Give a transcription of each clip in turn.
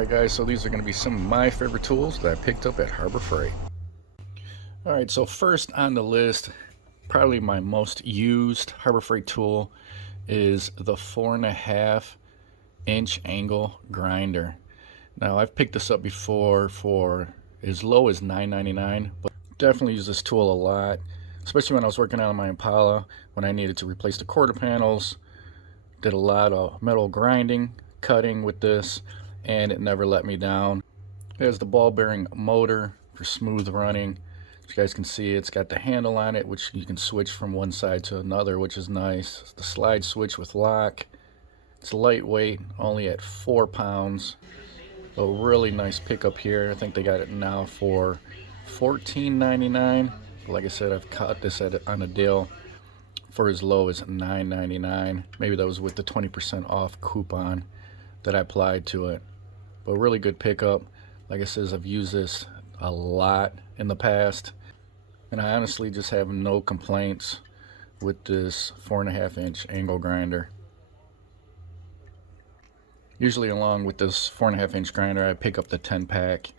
Alright guys, so these are going to be some of my favorite tools that I picked up at Harbor Freight. Alright, so first on the list, probably my most used Harbor Freight tool is the 4.5-inch angle grinder. Now I've picked this up before for as low as $9.99, but definitely use this tool a lot, especially when I was working on my Impala, when I needed to replace the quarter panels. Did a lot of metal grinding, cutting with this, and it never let me down. It has the ball bearing motor for smooth running. As you guys can see, it's got the handle on it, which you can switch from one side to another, which is nice. It's the slide switch with lock. It's lightweight, only at 4 pounds. A really nice pickup here. I think they got it now for $14.99. Like I said, I've caught this on a deal for as low as $9.99. Maybe that was with the 20% off coupon that I applied to it. But really good pickup. Like I said, I've used this a lot in the past, and I honestly just have no complaints with this 4.5-inch angle grinder. Usually along with this 4.5-inch grinder, I pick up the 10-pack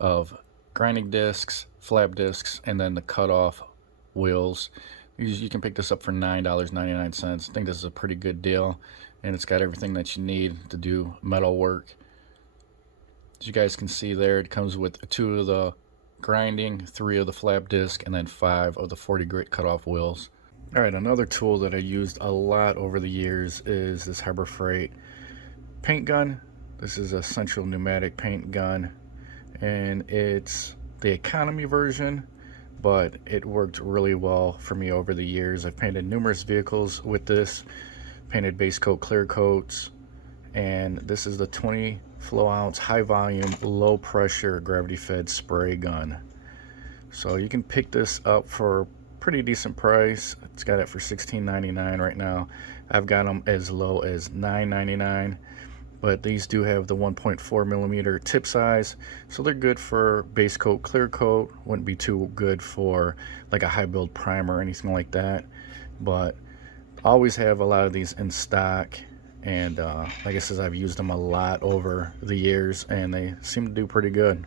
of grinding discs, flap discs, and then the cutoff wheels. You can pick this up for $9.99. I think this is a pretty good deal, and it's got everything that you need to do metal work. As you guys can see there, it comes with 2 of the grinding, 3 of the flap disc, and then 5 of the 40 grit cutoff wheels. Alright, another tool that I used a lot over the years is this Harbor Freight paint gun. This is a central pneumatic paint gun, and it's the economy version, but it worked really well for me over the years. I've painted numerous vehicles with this, painted base coat, clear coats, and this is the 20 flow ounce high volume low pressure gravity fed spray gun. So you can pick this up for a pretty decent price. It's got it for $16.99 right now. I've got them as low as $9.99, but these do have the 1.4 millimeter tip size, so they're good for base coat, clear coat. Wouldn't be too good for like a high build primer or anything like that, but always have a lot of these in stock. And like I said, I've used them a lot over the years, and they seem to do pretty good.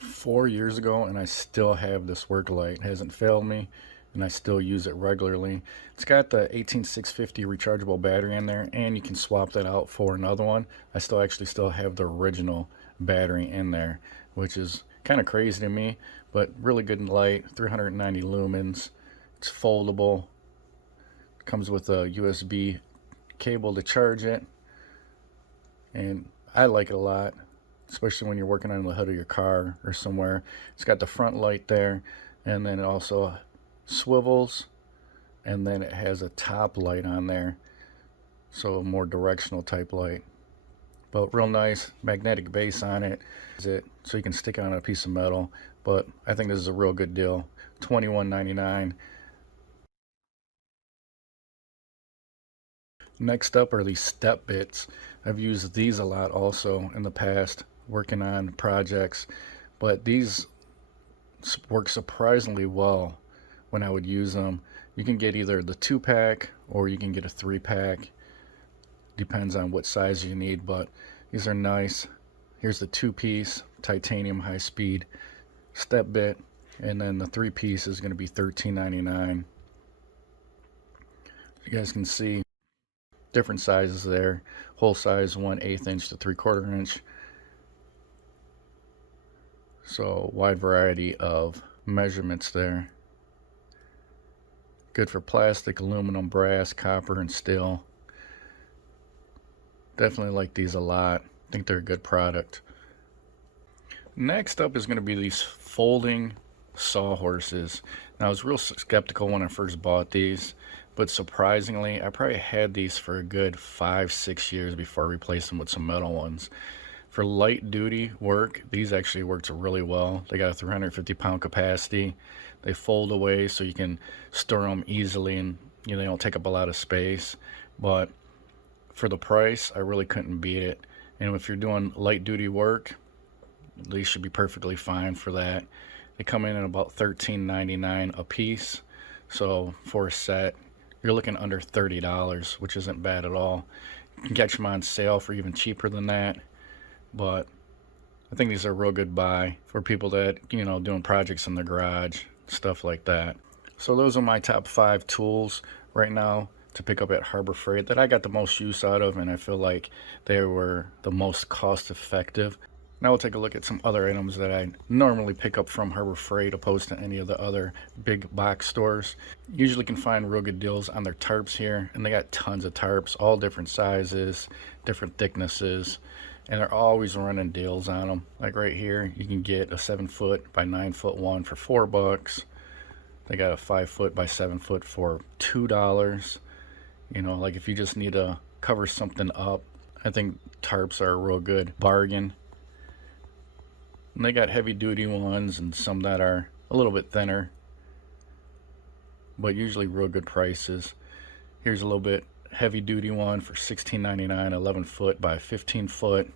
4 years ago, and I still have this work light. It hasn't failed me, and I still use it regularly. It's got the 18650 rechargeable battery in there, and you can swap that out for another one. I still have the original battery in there, which is kind of crazy to me, but really good light, 390 lumens. It's foldable. Comes with a USB cable to charge it, and I like it a lot, especially when you're working on the hood of your car or somewhere. It's got the front light there, and then it also swivels, and then it has a top light on there, so a more directional type light. But real nice magnetic base on it, so you can stick it on a piece of metal. But I think this is a real good deal, $21.99. Next up are these step bits. I've used these a lot also in the past, working on projects, but these work surprisingly well when I would use them. You can get either the 2-pack or you can get a 3-pack. Depends on what size you need, but these are nice. Here's the 2-piece titanium high-speed step bit, and then the 3-piece is going to be $13.99. You guys can see different sizes there. Whole size 1/8 inch to 3/4 inch. So wide variety of measurements there. Good for plastic, aluminum, brass, copper, and steel. Definitely like these a lot. I think they're a good product. Next up is going to be these folding sawhorses. Now I was real skeptical when I first bought these, but surprisingly, I probably had these for a good 5-6 years before I replaced them with some metal ones. For light duty work, these actually worked really well. They got a 350-pound capacity. They fold away so you can store them easily, and they don't take up a lot of space. But for the price, I really couldn't beat it. And if you're doing light duty work, these should be perfectly fine for that. They come in at about $13.99 a piece. So for a set, you're looking under $30, which isn't bad at all. You can catch them on sale for even cheaper than that. But I think these are a real good buy for people that, doing projects in the garage, stuff like that. So those are my top 5 tools right now to pick up at Harbor Freight that I got the most use out of, and I feel like they were the most cost effective. Now we'll take a look at some other items that I normally pick up from Harbor Freight opposed to any of the other big box stores. Usually can find real good deals on their tarps here, and they got tons of tarps, all different sizes, different thicknesses, and they're always running deals on them. Like right here, you can get a 7-foot by 9-foot one for $4. They got a 5-foot by 7-foot for $2. Like if you just need to cover something up, I think tarps are a real good bargain. And they got heavy duty ones and some that are a little bit thinner, but usually real good prices. Here's a little bit heavy duty one for $16.99, 11-foot by 15-foot.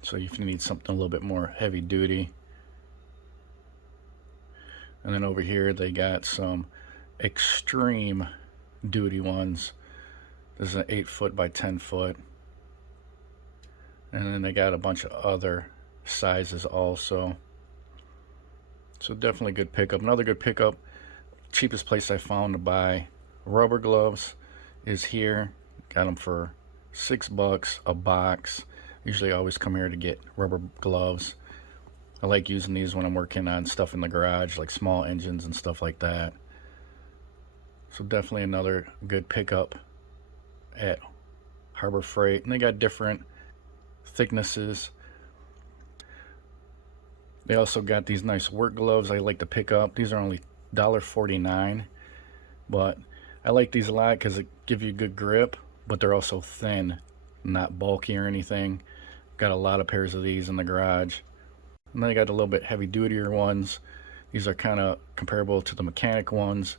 So if you need something a little bit more heavy duty. And then over here they got some extreme duty ones. This is an 8-foot by 10-foot. And then they got a bunch of other sizes also. So definitely good pickup. Another good pickup, cheapest place I found to buy rubber gloves is here. Got them for $6 a box. Usually I always come here to get rubber gloves. I like using these when I'm working on stuff in the garage, like small engines and stuff like that. So definitely another good pickup at Harbor Freight. And they got different thicknesses. They also got these nice work gloves I like to pick up. These are only $1.49, but I like these a lot because it give you good grip, but they're also thin, not bulky or anything. Got a lot of pairs of these in the garage. And then I got a little bit heavy dutier ones. These are kind of comparable to the mechanic ones,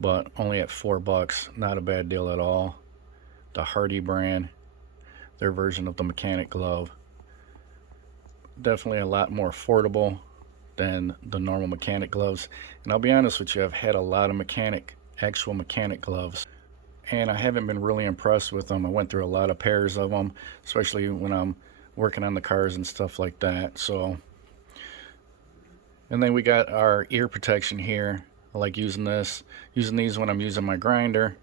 but only at $4. Not a bad deal at all. The Hardy brand, their version of the mechanic glove. Definitely a lot more affordable than the normal mechanic gloves. And I'll be honest with you, I've had a lot of actual mechanic gloves, and I haven't been really impressed with them. I went through a lot of pairs of them, especially when I'm working on the cars and stuff like that. So, and then we got our ear protection here. I like using these when I'm using my grinder.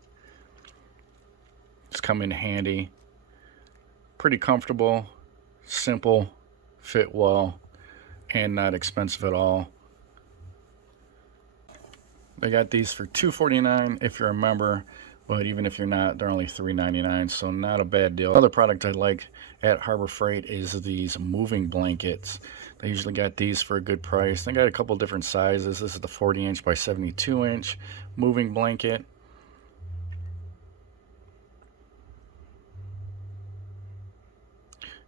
It's come in handy. Pretty comfortable, simple, fit well, and not expensive at all. They got these for $2.49 if you're a member, but even if you're not, they're only $3.99, so not a bad deal. Another product I like at Harbor Freight is these moving blankets. They usually got these for a good price. They got a couple different sizes. This is the 40-inch by 72-inch moving blanket.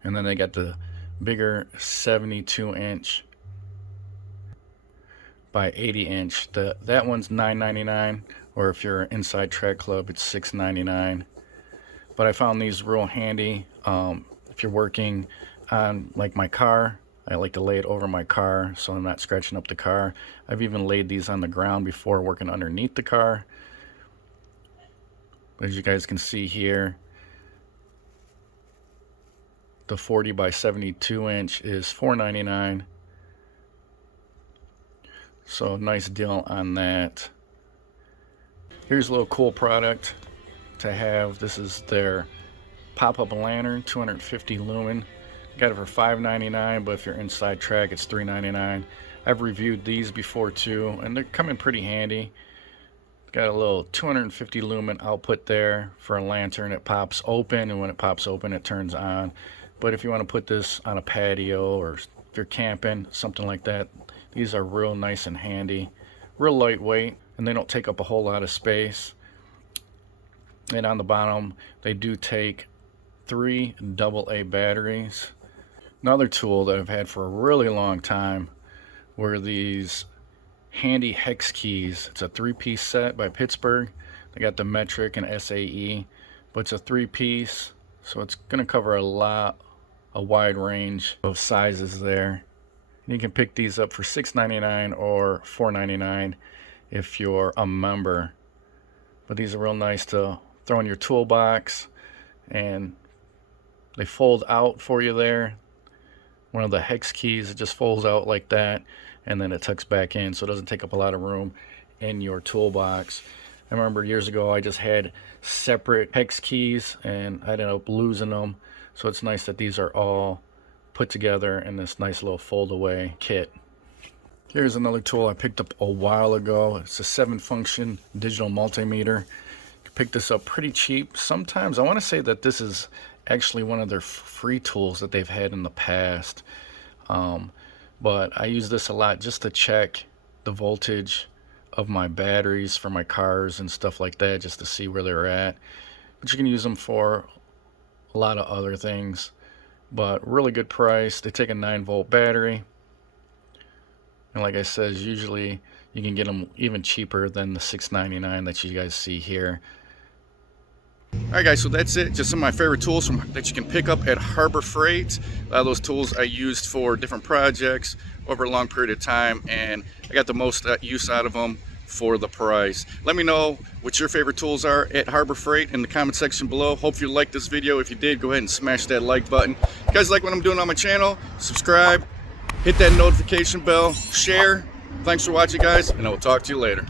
And then they got the bigger 72-inch by 80-inch. That one's $9.99, or if you're inside Track Club, it's $6.99. But I found these real handy if you're working on like my car. I like to lay it over my car so I'm not scratching up the car. I've even laid these on the ground before working underneath the car. But as you guys can see here, the 40 by 72-inch is $4.99. So nice deal on that. Here's a little cool product to have. This is their pop-up lantern, 250 lumen. Got it for $5.99, but if you're inside Track, it's $3.99. I've reviewed these before too, and they're coming pretty handy. Got a little 250 lumen output there for a lantern. It pops open, and when it pops open, it turns on. But if you want to put this on a patio, or if you're camping, something like that, these are real nice and handy. Real lightweight, and they don't take up a whole lot of space. And on the bottom, they do take 3 AA batteries. Another tool that I've had for a really long time were these handy hex keys. It's a 3-piece set by Pittsburgh. They got the metric and SAE, but it's a 3-piece, so it's going to cover a wide range of sizes there. And you can pick these up for $6.99 or $4.99 if you're a member. But these are real nice to throw in your toolbox, and they fold out for you there. One of the hex keys, it just folds out like that, and then it tucks back in, so it doesn't take up a lot of room in your toolbox. I remember years ago I just had separate hex keys and I ended up losing them, so it's nice that these are all put together in this nice little fold away kit. Here's another tool I picked up a while ago. It's a 7-function digital multimeter. You pick this up pretty cheap. Sometimes I want to say that this is actually one of their free tools that they've had in the past, but I use this a lot just to check the voltage of my batteries for my cars and stuff like that, just to see where they're at. But you can use them for a lot of other things, but really good price. They take a 9-volt battery, and like I said, usually you can get them even cheaper than the $6.99 that you guys see here. Alright guys, so that's it. Just some of my favorite tools that you can pick up at Harbor Freight. A lot of those tools I used for different projects over a long period of time, and I got the most use out of them for the price. Let me know what your favorite tools are at Harbor Freight in the comment section below. Hope you liked this video. If you did, go ahead and smash that like button. If you guys like what I'm doing on my channel, subscribe, hit that notification bell, share. Thanks for watching guys, and I will talk to you later.